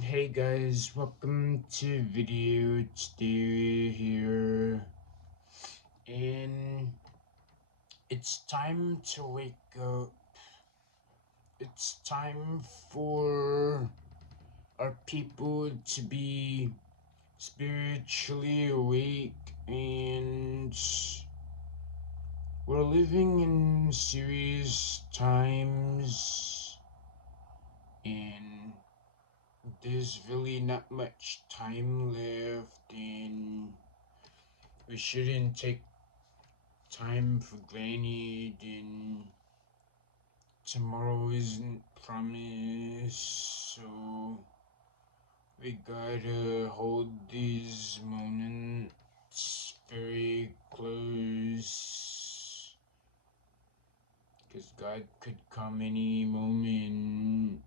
Hey guys, welcome to video today here, and it's time to wake up. It's time for our people to be spiritually awake, and we're living in serious times, and there's really not much time left, and we shouldn't take time for granted, and tomorrow isn't promised, so we gotta hold these moments very close, because God could come any moment.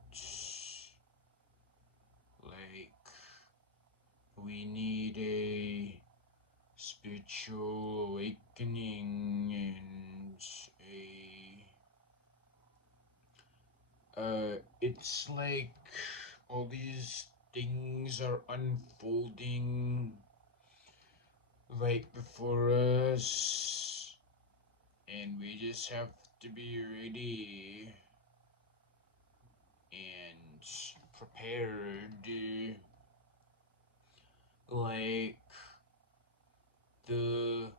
Like, we need a spiritual awakening and it's like all these things are unfolding right before us, and we just have to be ready and prepared. Like, the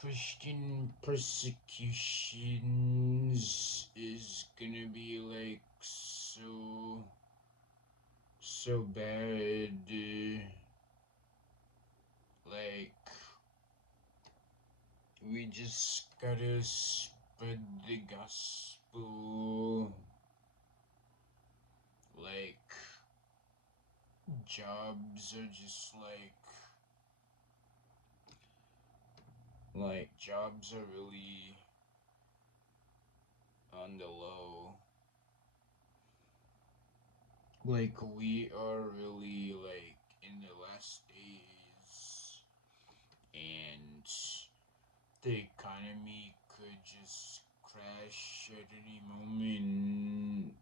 Christian persecutions is gonna be like so bad. Like, we just gotta spread the gospel. Like, jobs are just jobs are really on the low. Like, we are really in the last days, and the economy could just crash at any moment.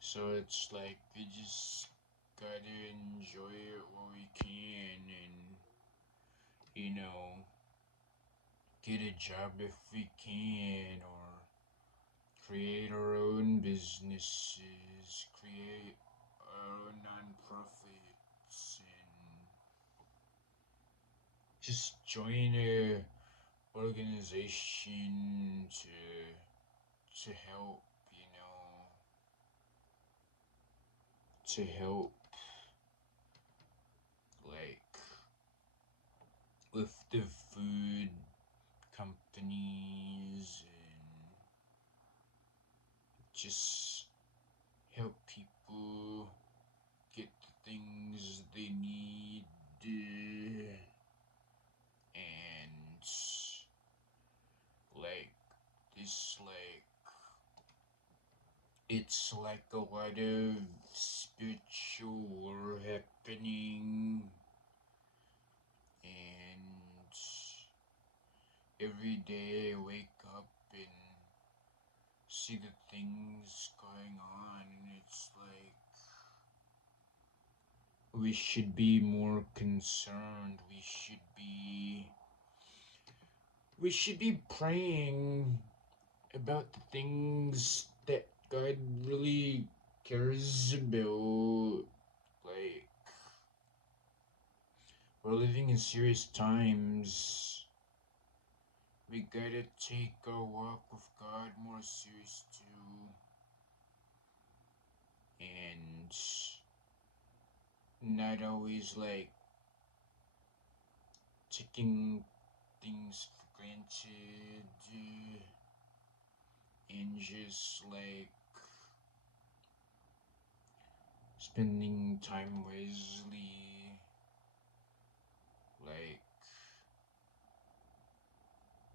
So it's like we just gotta enjoy it while we can, and you know, get a job if we can, or create our own businesses, create our own non-profits, and just join a organization to help, to help like with the food companies, and just help people get the things they need, and like this it's like a lot of spiritual war happening, and every day I wake up and see the things going on, and it's like we should be more concerned. We should be praying about the things that God really cares about. Like, we're living in serious times. We gotta take our walk with God more serious too, and not always taking things for granted, and just spending time wisely, like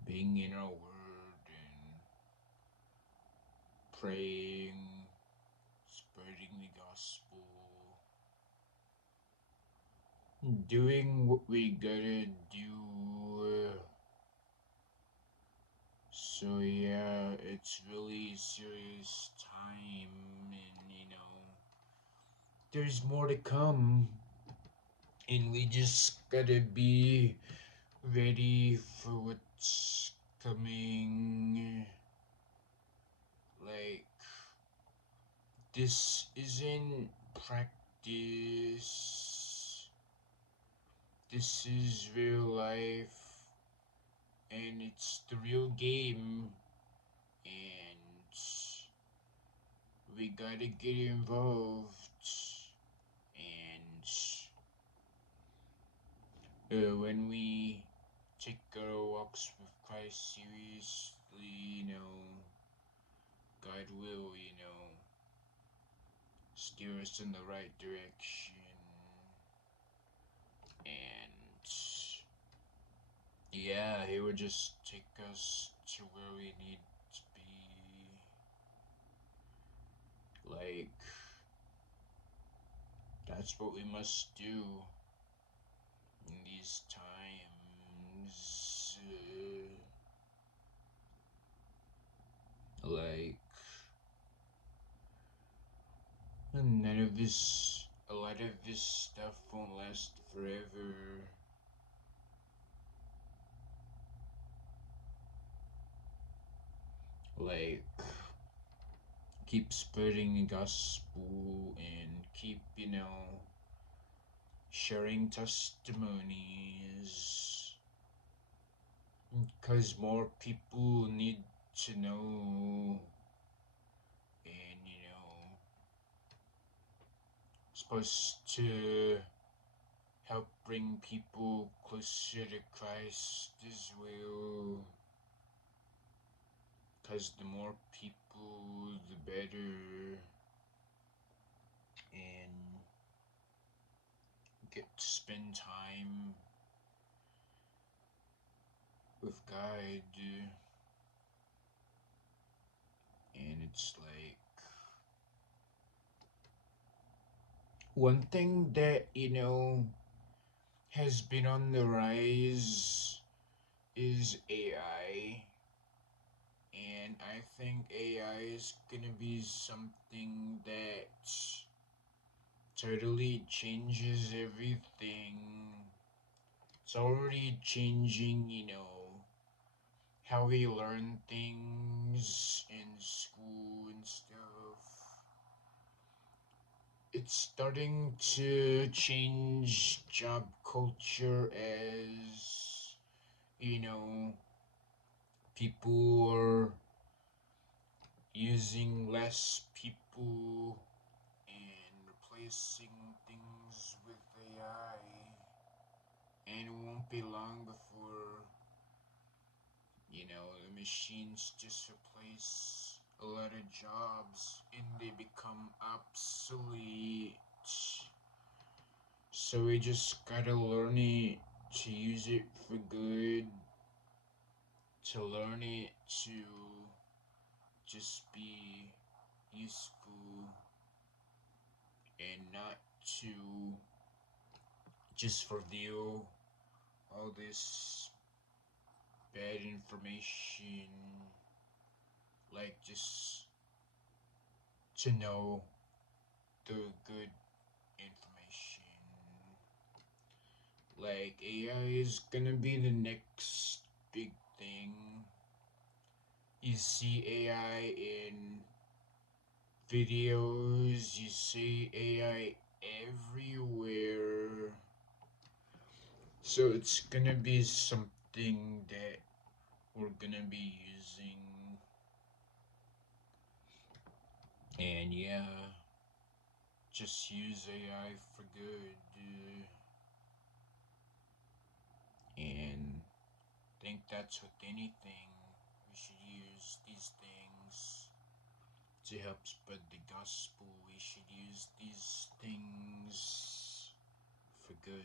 being in our word and praying, spreading the gospel, doing what we gotta do. So yeah, it's really serious time, and there's more to come, and we just gotta be ready for what's coming. Like, this isn't practice, this is real life, and it's the real game, and we gotta get involved. And when we take our walks with Christ seriously, God will, steer us in the right direction. And yeah, He will just take us to where we need to be. Like, that's what we must do in these times. Like, a lot of this stuff won't last forever. Like, keep spreading the gospel and keep, sharing testimonies. Because more people need to know, and, supposed to help bring people closer to Christ as well. Because the more people, the better. And get to spend time with God. And it's like, one thing that, has been on the rise is AI. And I think AI is gonna be something that totally changes everything. It's already changing, how we learn things in school and stuff. It's starting to change job culture as, you know, people are using less people and replacing things with AI. And it won't be long before, the machines just replace a lot of jobs and they become obsolete. So we just gotta learn it to use it for good, to learn it to just be useful and not to just reveal all this bad information, like just to know the good information. Like, AI is gonna be the next big thing. You see AI in videos, you see AI everywhere. So it's gonna be something that we're gonna be using. And yeah, just use AI for good. And I think that's with anything. We should use these things to help spread the gospel. We should use these things for good.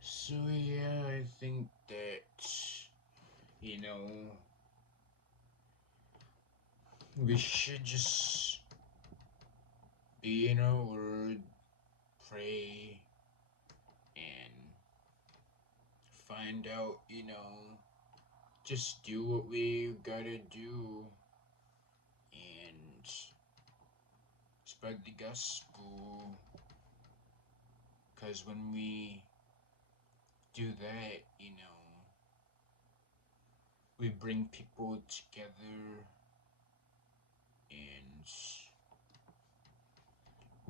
So yeah, I think that, you know, we should just be in our word, pray, and find out, just do what we gotta do, and spread the gospel. Because when we do that, we bring people together and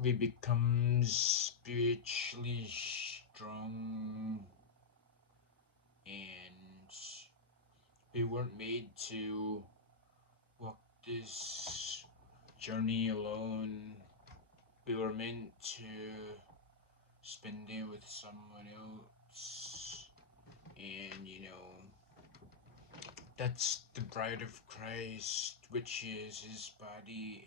we become spiritually strong, and we weren't made to walk this journey alone. We were meant to spend it with someone else, and that's the bride of Christ, which is his body,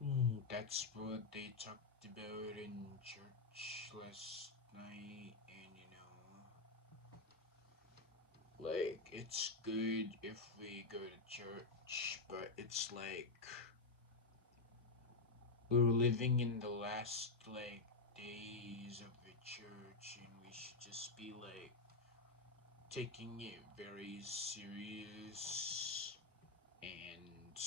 and that's what they talked about in church last night, and like, it's good if we go to church, but it's like we're living in the last, like, days of the church, and we should just be, like, taking it very serious and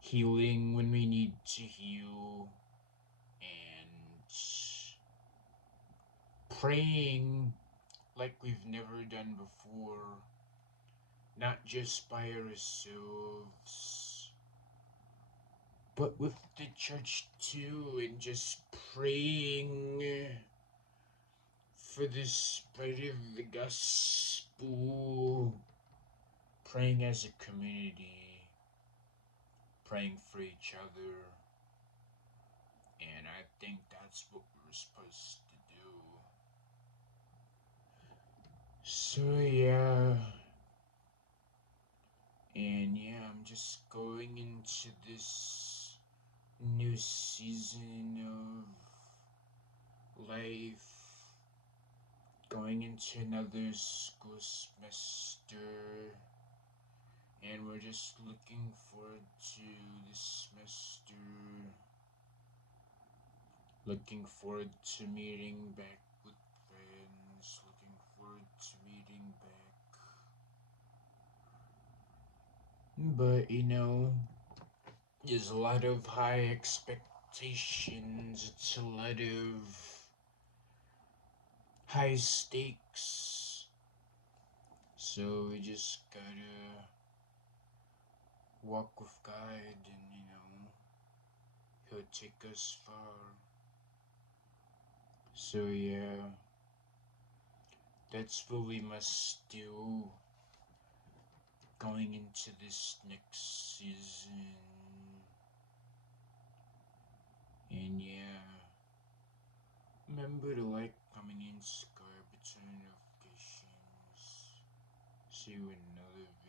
healing when we need to heal, and praying like we've never done before, not just by ourselves, but with the church too, and just praying for the spread of the gospel, praying as a community, praying for each other, and I think that's what we're supposed to do. So yeah, and yeah, I'm just going into this new season of life, going into another school semester, and we're just looking forward to this semester, looking forward to meeting back with friends, looking forward to meeting back. But there's a lot of high expectations, it's a lot of high stakes. So we just gotta walk with God, and He'll take us far. So yeah, that's what we must do going into this next season. And yeah, remember to like, comment, and subscribe, turn notifications. See you in another video.